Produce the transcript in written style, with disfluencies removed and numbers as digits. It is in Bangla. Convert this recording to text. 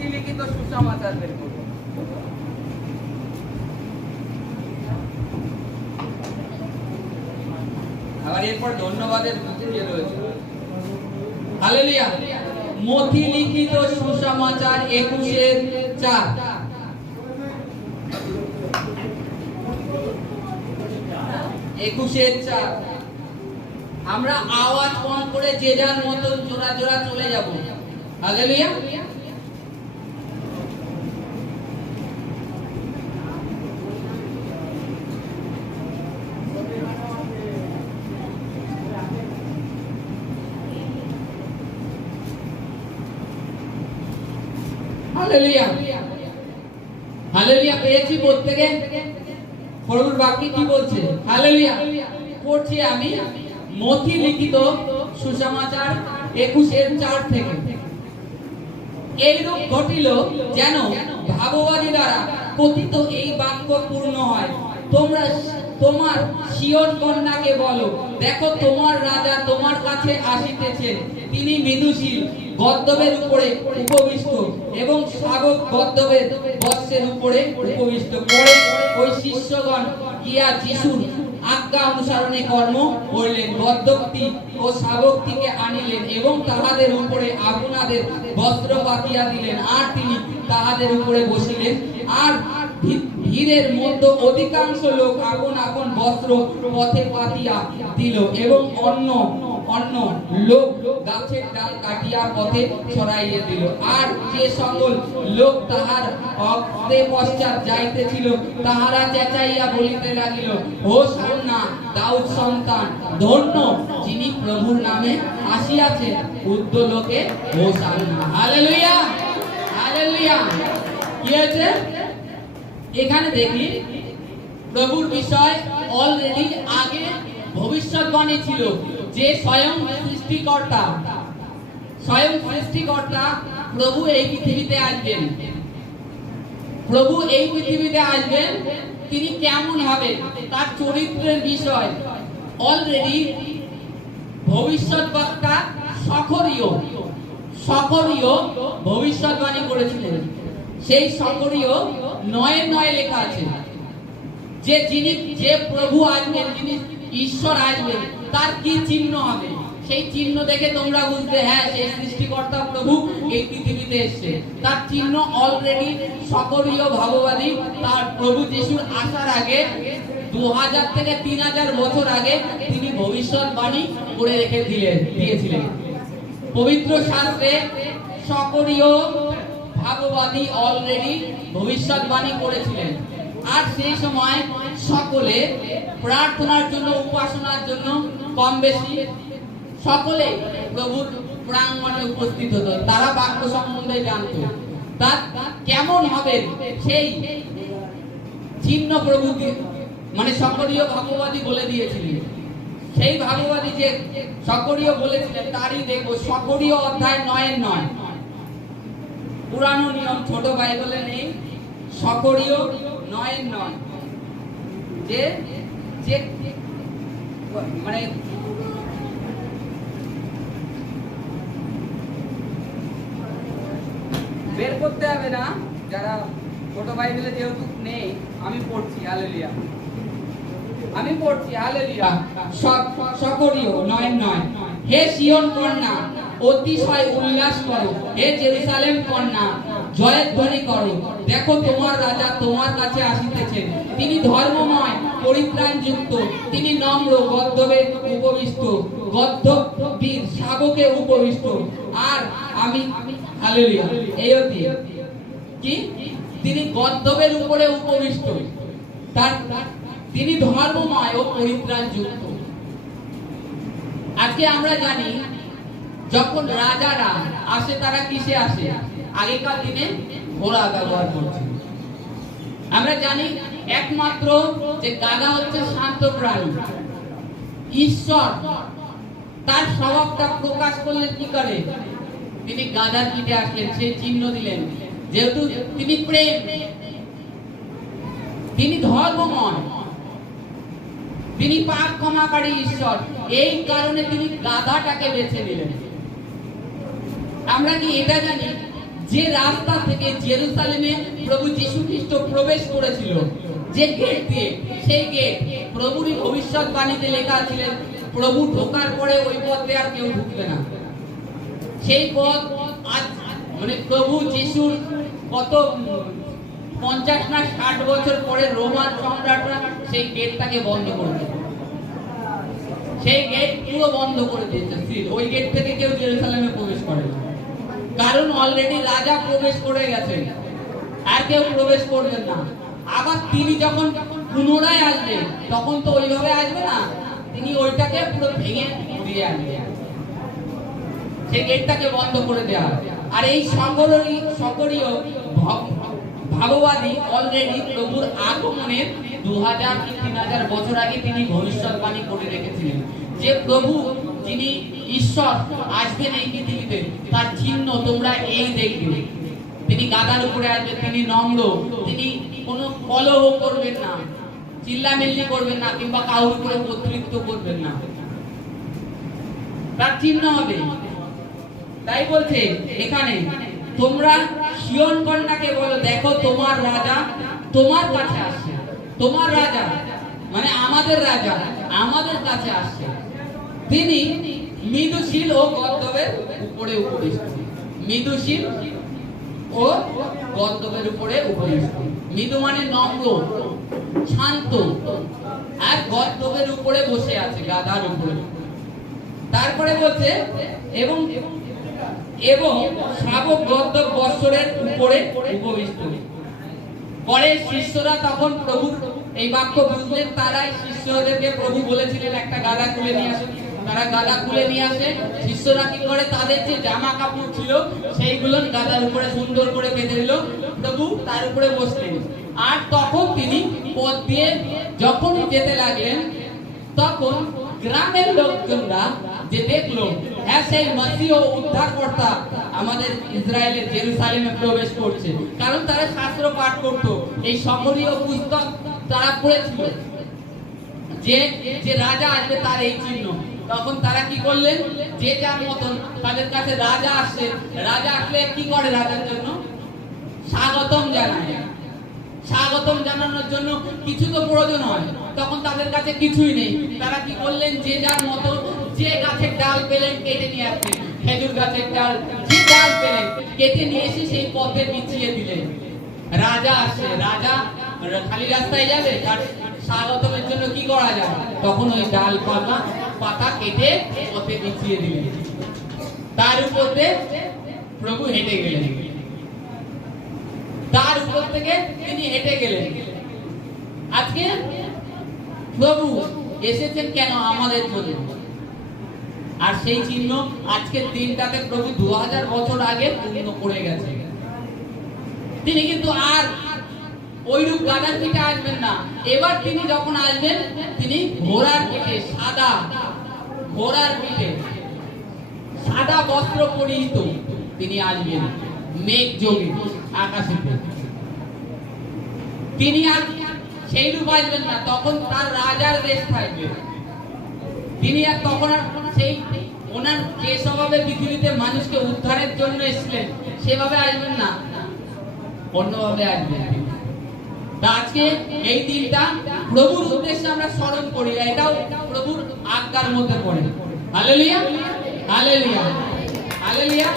মথি লিখিত সুসমাচার বের করব। আবার এরপর ধন্যবাদের দিয়ে রয়েছে। হালেলুয়া। মথি লিখিত সুসমাচার 21:4। আমরা আওয়াজ কম করে যে যার মতো জোড়া জোড়া চলে যাব। হালেলুয়া। হালেলুয়া। হালেলুয়া। পেয়েছি প্রত্যেকে? প্রভুর বাক্যে কি বলছে? হালেলুয়া। পড়ছি আমি মথি লিখিত সুসমাচার 21:4 থেকে। এইরূপ ঘটিল যেন ভাববাদী দ্বারা কথিত এই বাক্য পূর্ণ হয়। তোমরা তোমার সিয়ন কন্যাকে বলো, দেখো তোমার রাজা তোমার কাছে আসিতেছেন, তিনি মৃদুশীল, গর্দভের উপরে উপবিষ্ট এবং শাবক গর্দভের বৎসের উপরে উপবিষ্ট। পরে ওই শিষ্যগণ গিয়া যিশুর আজ্ঞা অনুসরণে কর্ম করিলেন, গর্দভটি ও শাবকটিকে আনিলেন এবং তাহাদের উপরে আপনাদের বস্ত্র পাতিয়া দিলেন, আর তিনি তাহাদের উপরে বসিলেন। আর ভিড়ের মধ্যে অধিকাংশ লোক আপন আপন বস্ত্র পথে পাতিয়া দিল এবং অন্য লোক গাছের ডাল কাটিয়া পথে ছড়াইয়া দিল। আর যে সকল লোক তাহার অগ্রে পশ্চাৎ যাইতেছিল তাহারা চেঁচাইয়া বলিতে লাগিল, হোসান্না দাউদ সন্তান, ধন্য যিনি প্রভুর নামে আসিয়াছেন, ঊর্ধ্বলোকে হোসান্না। হালেলুয়া। হালেলুয়া। কি হয়েছে এখানে দেখি? প্রভুর বিষয় অলরেডি আগে ভবিষ্যৎবাণী ছিল যে স্বয়ং সৃষ্টিকর্তা প্রভু এই পৃথিবীতে আসবেন। প্রভু এই পৃথিবীতে আসবেন, তিনি কেমন হবেন, তার চরিত্রের বিষয় অলরেডি ভবিষ্যৎবক্তা সকরীয় ভবিষ্যৎবাণী করেছিলেন। সেই সকরীয় 9:9 লেখা আছে যে প্রভু আসবেন, যিনি ঈশ্বর আসবেন, তার কি চিহ্ন হবে। সেই চিহ্ন দেখে তোমরা বুঝবে, হ্যাঁ, সেই সৃষ্টিকর্তা প্রভু এই পৃথিবীতে এসেছে। তার চিহ্ন অলরেডি সকরীয় ভাববাদী তার প্রভু যিশুর আসার আগে 2000 থেকে 3000 বছর আগে তিনি ভবিষ্যৎবাণী করে রেখে দিয়েছিলেন। পবিত্র শাস্ত্রে সকরীয় ভাববাদী অলরেডি ভবিষ্যৎবাণী করেছিলেন। আর সেই সময় সকলে প্রার্থনার জন্য, উপাসনার জন্য কম বেশি সকলে প্রভুর প্রাঙ্গণে উপস্থিত হতো। তারা বাক্য সম্বন্ধে জানত, তার কেমন হবে সেই চিহ্ন প্রভু মানে সকরীয় ভাববাদী বলে দিয়েছিলেন। সেই ভাববাদী যে সকরীয় বলেছিলেন তারই দেখবো সকরীয় অধ্যায় 9:9। পুরানো নিয়ম, ছোট বাইবেলে নেই। সকরীয় 9:9 যে মানে বের করতে হবে না, যারা ছোট বাইবেলে যেহেতু নেই আমি পড়ছি। হালেলুয়া। আমি পড়ছি। হালেলুয়া। সকরীয় 9:9। হে সিয়ন কন্যা, অতিশয় উল্লাস করো, হে জেরুসালেম কন্যা, জয়ধ্বনি করো, দেখো তোমার রাজা তোমার কাছে আসিতেছেন, তিনি ধর্মময়, পরিত্রাণ যুক্ত, তিনি নম্র, গর্দভে উপবিষ্ট, গর্দভবীর শাবকে উপবিষ্ট। আর আমি হালেলুয়া। এই অবধি কি? তিনি গর্দভের উপরে উপবিষ্ট, তিনি ধর্মময় ও পরিত্রাণ যুক্ত। আজকে আমরা জানি যখন রাজারা আসে তারা কিসে আসে? আগেকার দিনে ঘোড়া ব্যবহার করছে। আমরা জানি একমাত্র যে গাধা হচ্ছে শান্ত প্রাণী। ঈশ্বর তার স্বভাবটা প্রকাশ করলেন কি করে? তিনি গাধার পিঠে আসলেন, সেই চিহ্ন দিলেন। যেহেতু তিনি প্রেম, তিনি ধর্মময়, তিনি পাপ ক্ষমাকারী ঈশ্বর, এই কারণে তিনি গাধাটাকে বেছে নিলেন। আমরা কি এটা জানি যে রাস্তা থেকে জেরুসালেমে প্রভু যীশু খ্রিস্ট প্রবেশ করেছিল, যে গেট দিয়ে, সেই গেট প্রভুরই ভবিষ্যৎবাণীতে লেখা ছিলেন প্রভু ঢোকার পরে ওই পথ দিয়ে আর কেউ ঢুকবে না। সেই পথ আজ মানে প্রভু যিশুর কত 50 না 60 বছর পরে রোমান সম্রাটরা সেই গেটটাকে বন্ধ করে দিল। সেই গেট পুরো বন্ধ করে দিয়েছে। ওই গেট থেকে কেউ জেরুসালেমে প্রবেশ করে না, কারণ অলরেডি রাজা প্রবেশ করে গেছেন, আর কেউ প্রবেশ করবেন না। আবার তিনি যখন পুনরায় আসবেন তখন তো ওইভাবে আসবে না, তিনি ওইটাকে পুরো ভেঙে ঘুরিয়ে আনবেন। সেই গেটটাকে বন্ধ করে দেওয়া। আর এই সকরীয় ভাববাদী অলরেডি প্রভুর আগমনের 2000 কি 3000 বছর আগে তিনি ভবিষ্যৎবাণী করে রেখেছিলেন যে প্রভু যিনি ঈশ্বর আসবেন এই পৃথিবীতে, তার চিহ্ন তোমরা এই দেখবে। তিনি গাধার উপরে আসবেন, তিনি নম্র, তিনি কোনো কলহ করবেন না, চিল্লামিল্লি করবেন না, কিংবা কারোর উপরে কর্তৃত্ব করবেন না, তার চিহ্ন হবে। তাই বলছে এখানে, তোমরা সিয়ন কন্যাকে বলো, দেখো তোমার রাজা তোমার কাছে আসছে। তোমার রাজা মানে আমাদের রাজা আমাদের কাছে আসছে। তিনি মৃদুশীল ও গর্দবের উপরে উপবিষ্ট। মৃদুশীল ও গর্দবের উপরে উপবিষ্ট। মৃদু মানে নম্র, শান্ত, আর গর্দবের উপরে বসে আছে, গাধার উপরে। তারপরে বলছে এবং এবং শাবক গর্দব বৎসরের উপরে উপবিষ্ট। পরে শিষ্যরা তখন প্রভুর এই বাক্য বুঝলেন। তারাই শিষ্যদেরকে প্রভু বলেছিলেন একটা গাধা খুলে নিয়ে আসে। তারা গাধা খুলে নিয়ে আসে। শিষ্যরা কি করে, তাদের যে জামা কাপড় ছিল সেইগুলো গাধার উপরে সুন্দর করে বেঁধে দিল। প্রভু তার উপরে বসলেন। আর তখন তিনি পথ দিয়ে যখনই যেতে লাগলেন, তখন গ্রামের লোকজনরা যে দেখলো, হ্যাঁ সেই মসিহ উদ্ধারকর্তা আমাদের ইসরায়েলের জেরুসালেমে প্রবেশ করছে। কারণ তারা শাস্ত্র পাঠ করত, এই সকরীয় পুস্তক তারা পড়েছিল যে যে রাজা আসবে তার এই চিহ্ন। তখন তারা কি করলেন, যে যার মতন তাদের কাছে রাজা আসছে, রাজা আসলে কি করে, রাজার জন্য স্বাগতম জানায়। স্বাগতম জানানোর জন্য কিছু তো প্রয়োজন হয়, তখন তাদের কাছে কিছুই নেই। তারা কি করলেন, যে যার মতো যে গাছের ডাল পেলেন কেটে নিয়ে আসলেন, খেজুর গাছের ডাল, যে ডাল পেলেন কেটে নিয়ে এসে সেই পথে বিছিয়ে দিলেন। রাজা আসে, রাজা খালি রাস্তায় যাবে, তার স্বাগতমের জন্য কি করা যায়, তখন ওই ডাল পাতা কেটে পথে বিছিয়ে দিলেন। তার উপর দিয়ে প্রভু হেঁটে গেলেন। তার উপর থেকে তিনি হেঁটে গেলেন। আজকে প্রভু এসেছেন কেন, আমাদের জন্য। আর সেই চিহ্ন আজকের দিনটাতে প্রভু 2000 বছর আগে পূর্ণ করে গেছে। তিনি কিন্তু আর ওইরূপ গাধার পিঠে আসবেন না। এবার তিনি যখন আসবেন, তিনি ঘোড়ার পিঠে, সাদা ঘোড়ার পিঠে, সাদা বস্ত্র পরিহিত তিনি আসবেন, মেঘ যোগে আকাশেতে। তিনি আর সেই রূপ আসবেন না, তখন তার রাজার দেশ থাকবে। তিনি আর তখন আর সেই ওনার যে স্বভাবে পৃথিবীতে মানুষকে উদ্ধারের জন্য এসেছিলেন সেভাবে আসবেন না, অন্যভাবে আসবেন। আজকে এই দিনটা প্রভুর উদ্দেশ্যে আমরা স্মরণ করি, এটাও প্রভুর আজ্ঞার মধ্যে পড়ে। Hallelujah, hallelujah, hallelujah.